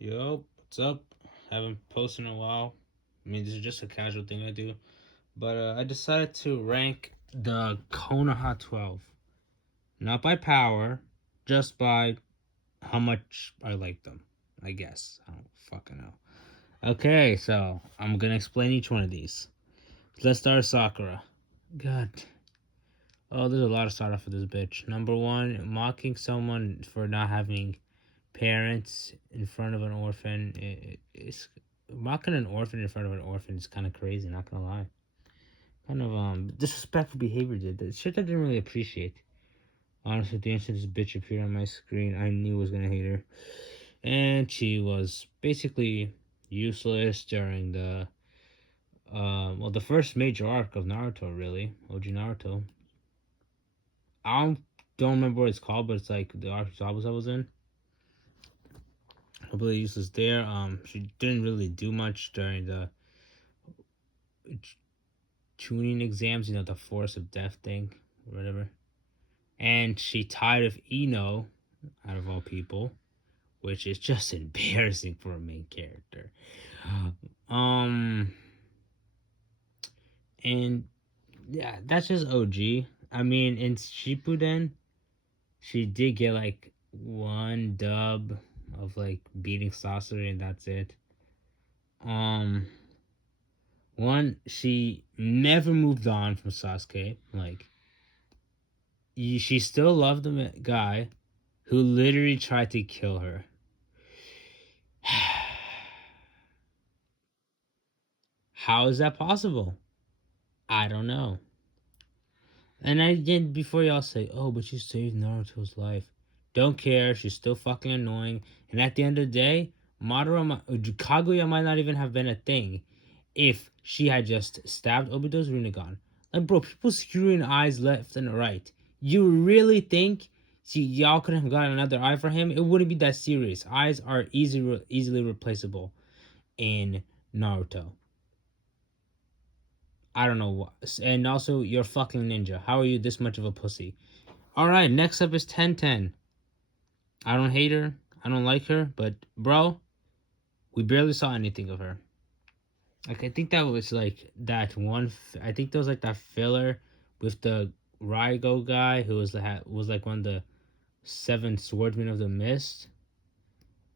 Yo, what's up? Haven't posted in a while. I mean, this is just a casual thing I do. But I decided to rank the Konoha 12. Not by power, just by how much I like them. I guess. I don't fucking know. Okay, so I'm gonna explain each one of these. Let's start with Sakura. God. Oh, there's a lot of start off for this bitch. Number one, mocking someone for not having parents in front of an orphan. It's mocking an orphan in front of an orphan is kind of crazy. Not gonna lie, kind of disrespectful behavior. Did the shit I didn't really appreciate. Honestly, the instant this bitch appeared on my screen, I knew I was gonna hate her, and she was basically useless during the first major arc of Naruto, really, OG Naruto. I don't remember what it's called, but it's like the arc Zabuza was in. Completely useless there. She didn't really do much during the tuning exams, the force of death thing, or whatever. And she tied with Ino, out of all people, which is just embarrassing for a main character. Um, and yeah, that's just OG. I mean, in Shippuden, she did get like one dub of like beating Sasori, and that's it. Um, One, she never moved on from Sasuke. Like, she still loved the guy who literally tried to kill her. How is that possible? I don't know. And I did before y'all say, oh, but she saved Naruto's life. Don't care. She's still fucking annoying. And at the end of the day, Kaguya might not even have been a thing if she had just stabbed Obito's Rinnegan. Like, bro, people skewing eyes left and right. You really think y'all could have gotten another eye for him? It wouldn't be that serious. Eyes are easily replaceable in Naruto. I don't know what. And also, you're fucking ninja. How are you this much of a pussy? Alright, next up is 1010. I don't hate her. I don't like her. But, bro, we barely saw anything of her. Like, I think that was like that one. I think there was like that filler with the Rygo guy who was like one of the seven swordsmen of the mist.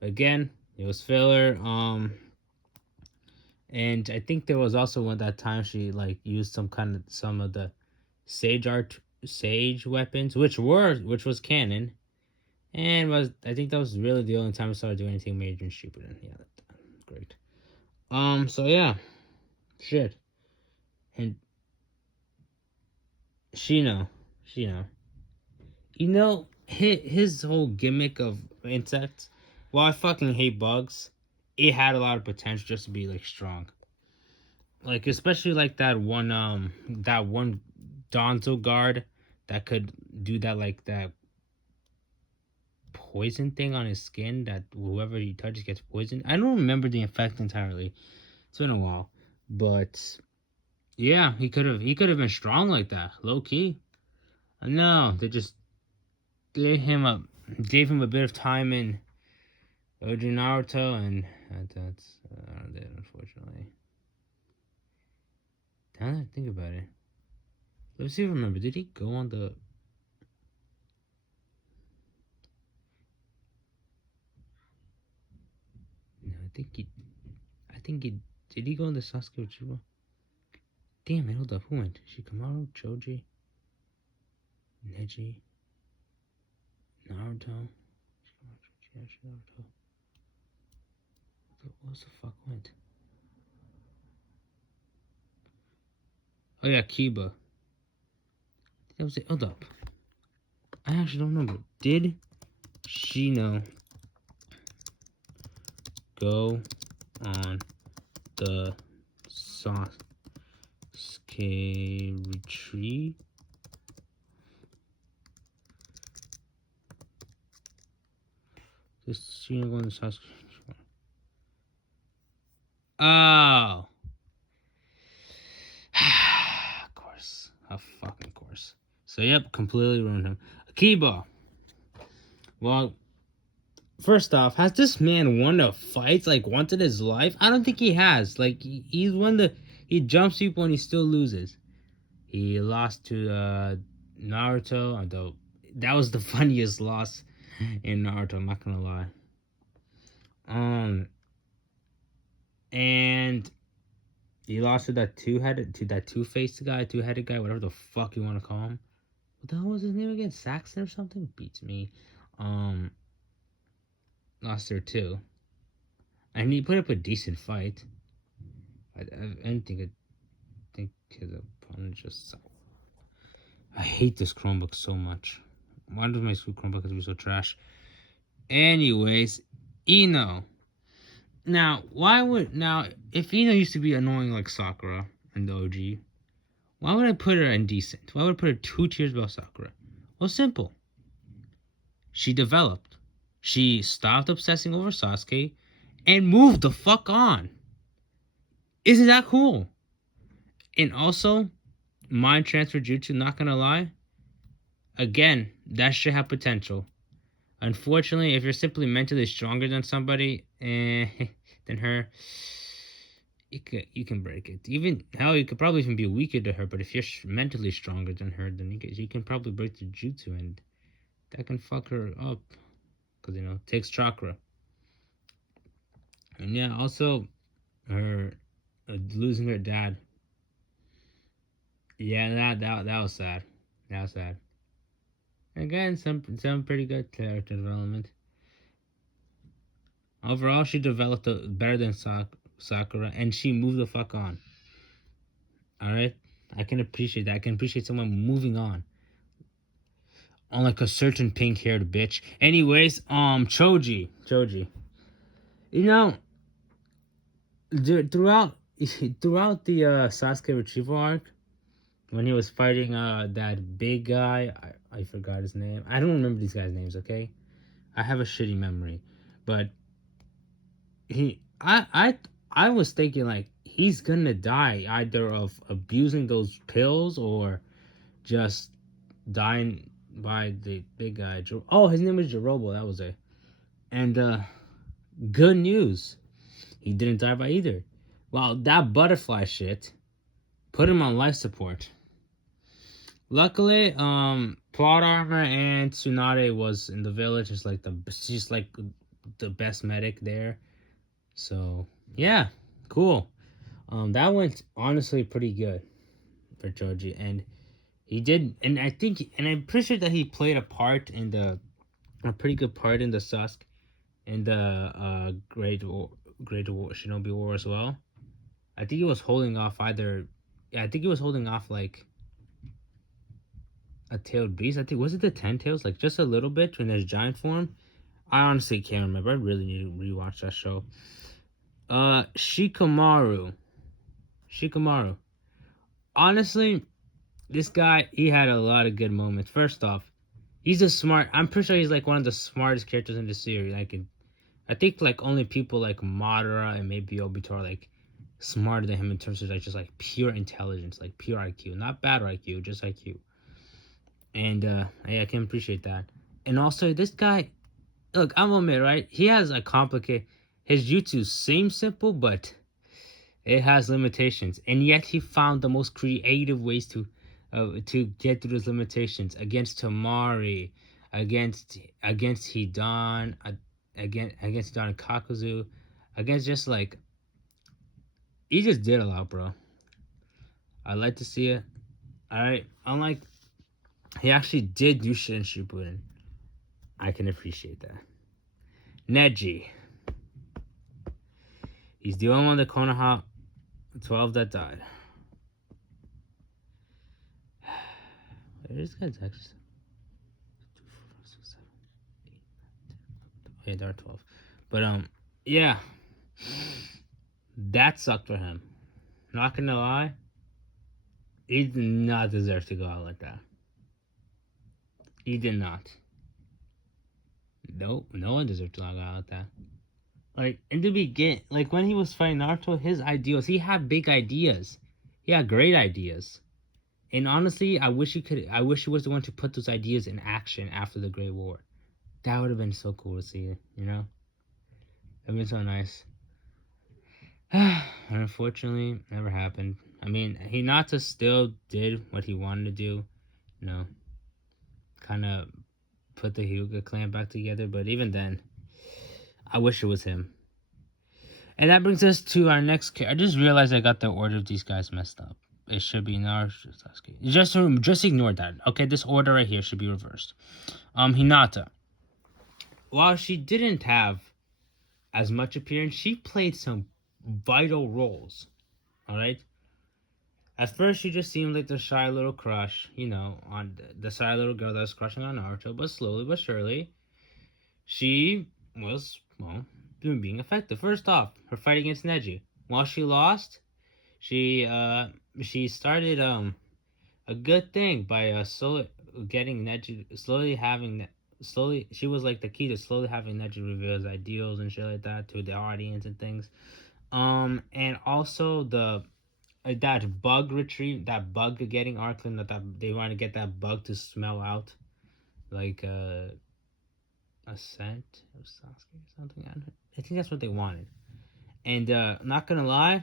Again, it was filler. And I think there was also one that time she like used some of the sage weapons, which was canon, and was I think that was really the only time I started doing anything major and stupid. And yeah, great. So yeah, shit. And Shino, Shino, his whole gimmick of insects. While I fucking hate bugs, it had a lot of potential just to be like strong. Like especially like that one Donzo guard that could do that poison thing on his skin that whoever he touches gets poisoned. I don't remember the effect entirely. It's been a while, but yeah, he could have been strong like that, low key. No, they just gave him a bit of time in OG Naruto, and that's it, unfortunately. Now that I think about it, let's see if I remember. Did he go on the? No, I think he. I think he did. He go on the Sasuke Uchiwa? Damn it! Hold up. Who went? Shikamaru, Choji, Neji, Naruto. Shikamaru, Choji, Naruto. What the fuck went? Oh yeah, Kiba. That was it. Hold up. I actually don't remember. Did Shino go on the Sasuke retreat? This Shino go on the Sasuke? Oh, of course, of fucking course. So yep, completely ruined him. Akiba. Well, First off, has this man won a fight like once in his life? I don't think he has. Like he's won the he jumps people and he still loses. He lost to Naruto, although that was the funniest loss in Naruto. I'm not gonna lie. Um, and he lost to that two-faced guy, two-headed guy, whatever the fuck you want to call him. What the hell was his name again? Saxon or something? Beats me. Um, Lost there too, and he put up a decent fight. I didn't think his opponent just. I hate this Chromebook so much. Why does my Chromebook have to be so trash? Anyways, Ino. Now if Ino used to be annoying like Sakura in the OG, why would I put her indecent? Why would I put her 2 tiers above Sakura? Well, simple. She developed. She stopped obsessing over Sasuke and moved the fuck on. Isn't that cool? And also, mind transfer jutsu, not gonna lie, again, that should have potential. Unfortunately, if you're simply mentally stronger than somebody, than her, you can break it. Even hell, you could probably even be weaker to her. But if you're mentally stronger than her, then you can probably break the jutsu, and that can fuck her up because it takes chakra. And yeah, also her losing her dad. Yeah, that was sad. That was sad. Again, some pretty good character development. Overall, she developed better than Sakura, and she moved the fuck on. All right, I can appreciate that. I can appreciate someone moving on. Unlike a certain pink-haired bitch. Anyways, Choji. You know, throughout the Sasuke retrieval arc, when he was fighting that big guy, I forgot his name. I don't remember these guys' names. Okay, I have a shitty memory, but I was thinking like he's gonna die either of abusing those pills or just dying by the big guy. Oh, his name was Jirobo. That was it. And good news, he didn't die by either. Well, that butterfly shit put him on life support. Luckily, plot armor and Tsunade was in the village. She's like the best medic there. So yeah, cool. That went honestly pretty good for Choji, and he did, and I'm pretty sure that he played a pretty good part in the Great War, Shinobi War as well. I think he was holding off I think he was holding off like a tailed beast. I think was it the 10 tails, like just a little bit when there's giant form. I honestly can't remember. I really need to rewatch that show. Shikamaru. Honestly, this guy, he had a lot of good moments. First off, I'm pretty sure he's like one of the smartest characters in the series. I think like only people like Madara and maybe Obito are like smarter than him in terms of like just like pure intelligence, like pure IQ, not bad IQ, just IQ. And yeah, I can appreciate that. And also, this guy, look, I'm gonna admit, right? He has a complicated. His jutsu seems simple, but it has limitations, and yet he found the most creative ways to get through those limitations against Tamari, against Hidan, against Hidan and Kakuzu, against just like he just did a lot, bro. I like to see it. All right, unlike he actually did do shit in Shippuden. I can appreciate that. Neji. He's the only one that Konoha 12 that died. This guy's actually. Okay, there are 12. But, yeah. That sucked for him. Not gonna lie. He did not deserve to go out like that. He did not. Nope, no one deserved to go out like that. Like, in the beginning, like, when he was fighting Naruto, his ideals, he had big ideas. He had great ideas. And honestly, I wish he was the one to put those ideas in action after the Great War. that would have been so cool to see it, you know? It would have been so nice. Unfortunately, never happened. I mean, Hinata still did what he wanted to do, you know, kind of put the Hyuga clan back together, but even then, I wish it was him. And that brings us to our next character. I just realized I got the order of these guys messed up. It should be Naruto, Sasuke. Just ignore that. Okay, this order right here should be reversed. Hinata. While she didn't have as much appearance, she played some vital roles. All right. At first, she just seemed like the shy little crush, you know, on the shy little girl that was crushing on Naruto. But slowly but surely, she was, well, being effective. First off, her fight against Neji. While she lost, she started a good thing by slowly getting Neji, slowly she was like the key to slowly having Neji reveal his ideals and shit like that to the audience and things. And also that bug getting Arkland, that they want to get that bug to smell out like a scent of Sasuke or something. I think that's what they wanted. And not gonna lie,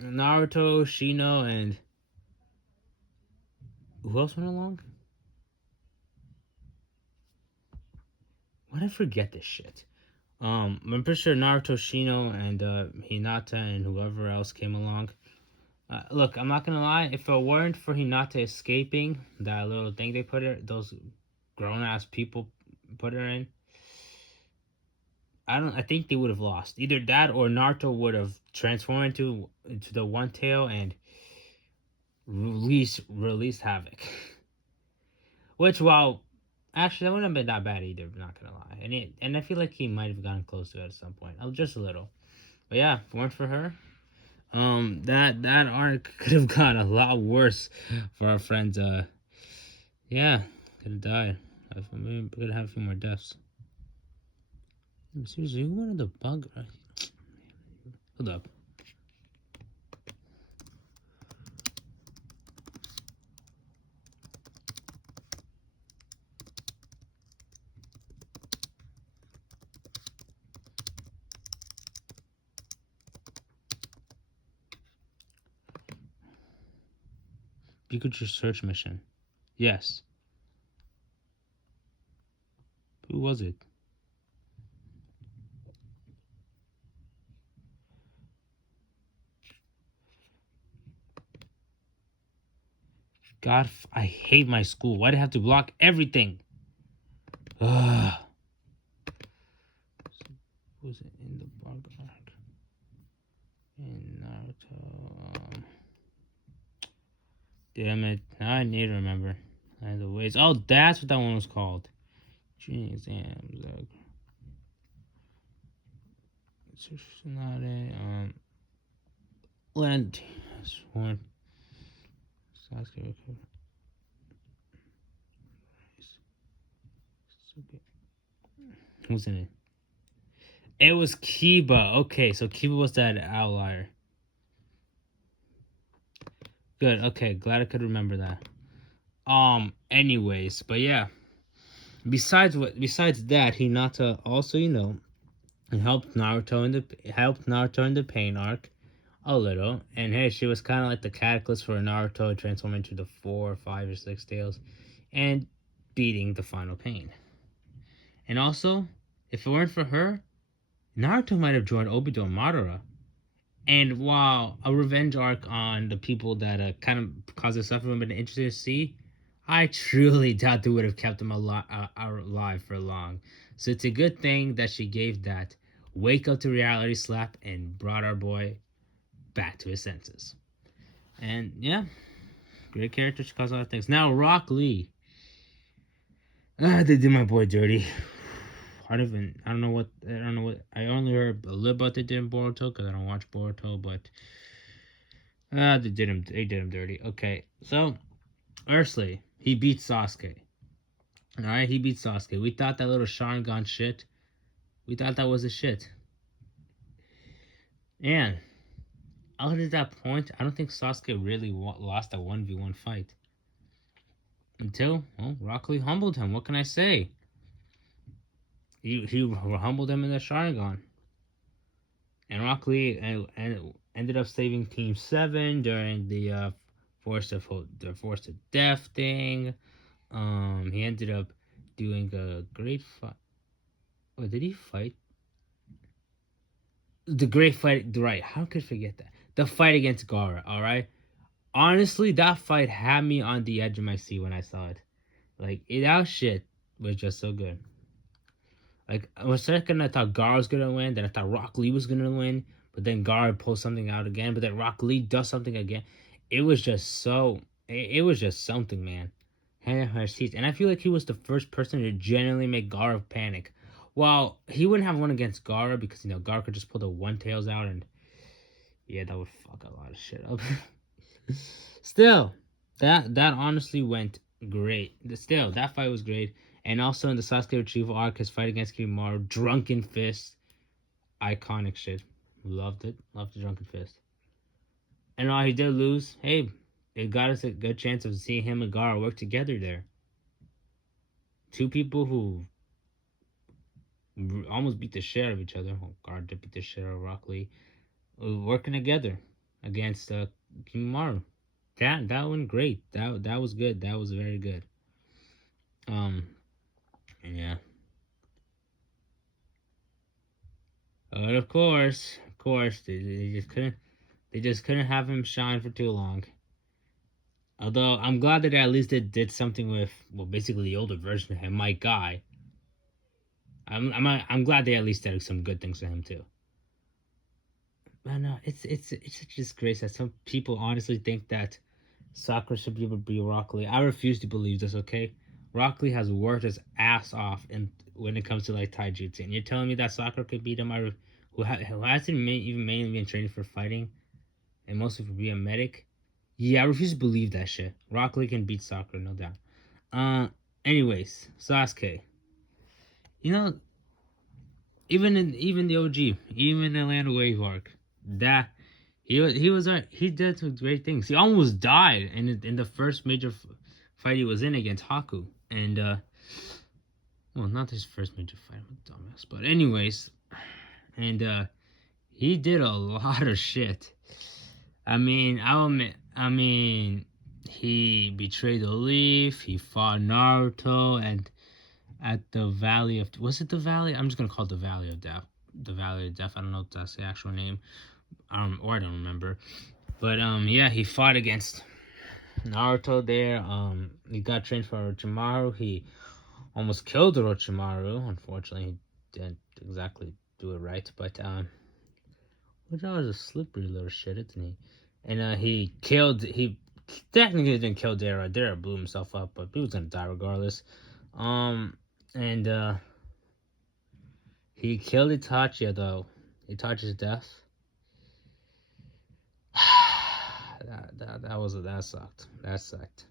Naruto, Shino, and who else went along? Why did I forget this shit? I'm pretty sure Naruto, Shino, and Hinata, and whoever else came along. Look, I'm not gonna lie. If it weren't for Hinata escaping that little thing they put her, those grown ass people put her in, I think they would have lost. Either that or Naruto would have transformed into the One Tail and released Havoc. Which, while actually that wouldn't have been that bad either, not gonna lie. And I feel like he might have gotten close to it at some point, just a little. But yeah, if it weren't for her, that arc could have gone a lot worse for our friends. Yeah, could have died. Maybe could have a few more deaths. Seriously, who wanted the bug? Hold up. Pikachu search mission. Yes. Who was it? God, I hate my school. Why do I have to block everything? Ugh. Was it in the bug arc? In Naruto. Damn it. Now I need to remember. The ways. Oh, that's what that one was called. Training exams. Tsunade. Land. Sworn. Sasuke. Who's in it? It was Kiba. Okay, so Kiba was that outlier. Good. Okay, glad I could remember that. Anyways, but yeah. Besides that, Hinata also, you know, helped Naruto in the pain arc a little. And hey, she was kind of like the catalyst for Naruto to transform into the 4, 5, or 6 tails and beating the final pain. And also, if it weren't for her, Naruto might have joined Obito and Madara. And while a revenge arc on the people that kind of caused us suffering would have been interesting to see, I truly doubt they would have kept him alive for long. So it's a good thing that she gave that wake up to reality slap and brought our boy back to his senses. And yeah, great character. She caused a lot of things. Now Rock Lee. They did my boy dirty. I don't know what. I only heard a little about they did in Boruto because I don't watch Boruto, but they did him dirty. Okay, so Ursley, he beat Sasuke. All right, he beat Sasuke. We thought that little Sharingan shit. We thought that was a shit. And out at that point, I don't think Sasuke really lost a 1v1 fight until Rock Lee humbled him. What can I say? he humbled him in the Sharingan. And Rock Lee and ended up saving Team Seven during the force of death thing. He ended up doing a great fight. Oh, did he fight? The great fight, right? How could I forget that? The fight against Gara. All right. Honestly, that fight had me on the edge of my seat when I saw it. Like that shit was just so good. Like a second, I thought Gar was gonna win. Then I thought Rock Lee was gonna win. But then Gar pulls something out again. But then Rock Lee does something again. It was just so. It was just something, man. Hand her seats, and I feel like he was the first person to genuinely make Gara panic. While he wouldn't have won against Gara because Gara could just pull the one tails out, and yeah, that would fuck a lot of shit up. Still, that honestly went great. Still, that fight was great. And also in the Sasuke retrieval arc, his fight against Kimaru, Drunken Fist, iconic shit. Loved it. Loved the Drunken Fist. And while he did lose, hey, it got us a good chance of seeing him and Gara work together there. Two people who almost beat the shit out of each other. Well, Gara did beat the shit out of Rock Lee. Working together against Kimaru. That went great. That was good. That was very good. Yeah. But of course, they just couldn't have him shine for too long. Although I'm glad that at least it did something with basically the older version of him, my guy. I'm glad they at least did some good things to him too. But no, it's such a disgrace that some people honestly think that Sakura should be able to be Rock Lee. I refuse to believe this. Okay, Rock Lee has worked his ass off, and when it comes to like taijutsu, and you're telling me that Sakura could beat him? Who hasn't even mainly been training for fighting, and mostly for being a medic. Yeah, I refuse to believe that shit. Rock Lee can beat Sakura, no doubt. Anyways, Sasuke. You know, even the OG, even the Land Wave arc, that he did some great things. He almost died in the first major fight he was in against Haku, and well, not his first major fight with dumbass, but anyways, and he did a lot of shit. I mean, he betrayed the leaf. He fought Naruto, and at the Valley of was it the Valley? I'm just gonna call it the Valley of Death. The Valley of Death. I don't know if that's the actual name, or I don't remember. But yeah, he fought against Naruto there. He got trained for Orochimaru. He almost killed Orochimaru. Unfortunately, he didn't exactly do it right. But which was a slippery little shit, isn't he? And he technically didn't kill Dara. Dara blew himself up, but he was gonna die regardless. And he killed Itachi, though. Itachi's death. that sucked. That sucked.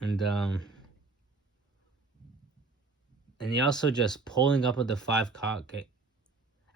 And he also just pulling up with the 5 Kage.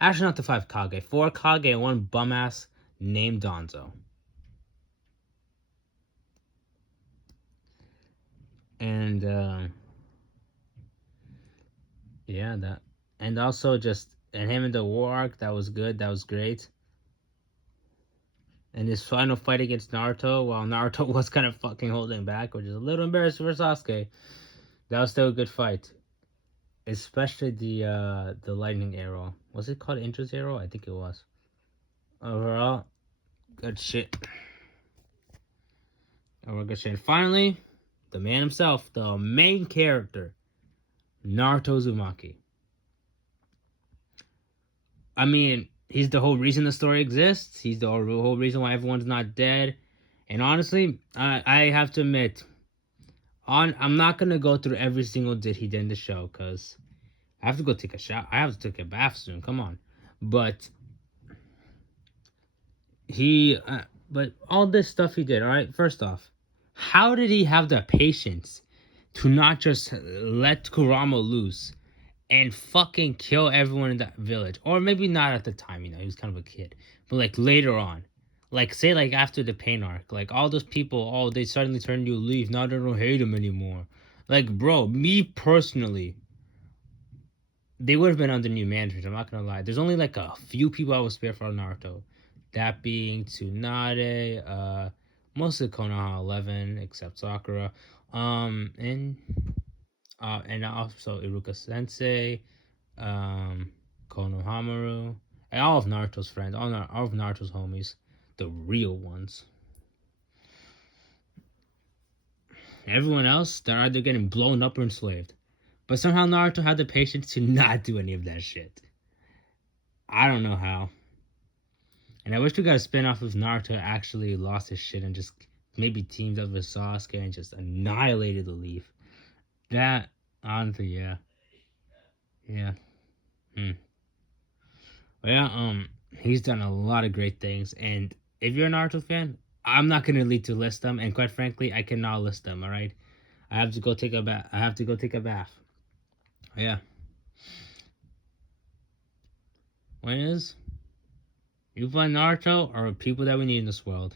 Actually, not the 5 Kage. 4 Kage and 1 bum ass named Danzo. And yeah, that, and also just and him in the war arc, that was good. That was great. And his final fight against Naruto, while Naruto was kind of fucking holding back, which is a little embarrassing for Sasuke, that was still a good fight. Especially the lightning arrow. Was it called Indra's arrow? I think it was. Overall, good shit. Overall, good shit. Finally, the man himself, the main character, Naruto Uzumaki. I mean, he's the whole reason the story exists. He's the whole reason why everyone's not dead. And honestly, I have to admit, I'm not gonna go through every single did he did in the show because I have to go take a shower. I have to take a bath soon. Come on, but but all this stuff he did. All right, first off, how did he have the patience to not just let Kurama loose and fucking kill everyone in that village? Or maybe not at the time, he was kind of a kid. But like later on. Like say like after the pain arc. Like all those people, they suddenly turned you leave. Now they don't hate him anymore. Like bro, me personally, they would have been under new management. I'm not gonna lie. There's only like a few people I would spare for Naruto. That being Tsunade, mostly Konoha 11, except Sakura, and also Iruka Sensei, um, Konohamaru, and all of Naruto's friends, all of Naruto's homies, the real ones. Everyone else, they're either getting blown up or enslaved. But somehow Naruto had the patience to not do any of that shit. I don't know how. And I wish we got a spin-off if Naruto actually lost his shit and just maybe teamed up with Sasuke and just annihilated the Leaf. That, honestly, yeah. Yeah. Hmm. But yeah, he's done a lot of great things. And if you're a Naruto fan, I'm not gonna lead to list them. And quite frankly, I cannot list them, alright? I have to go take a bath. I have to go take a bath. Yeah. When is you find Naruto are people that we need in this world.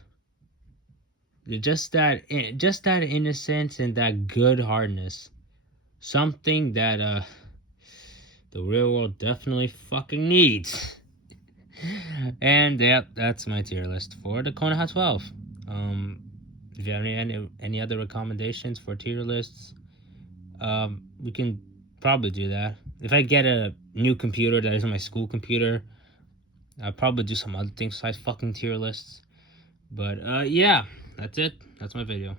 Just that innocence and that good hardness. Something that the real world definitely fucking needs. And yep, that's my tier list for the Konoha 12. If you have any other recommendations for tier lists, we can probably do that. If I get a new computer that isn't my school computer, I'll probably do some other things besides fucking tier lists. But yeah, that's it. That's my video.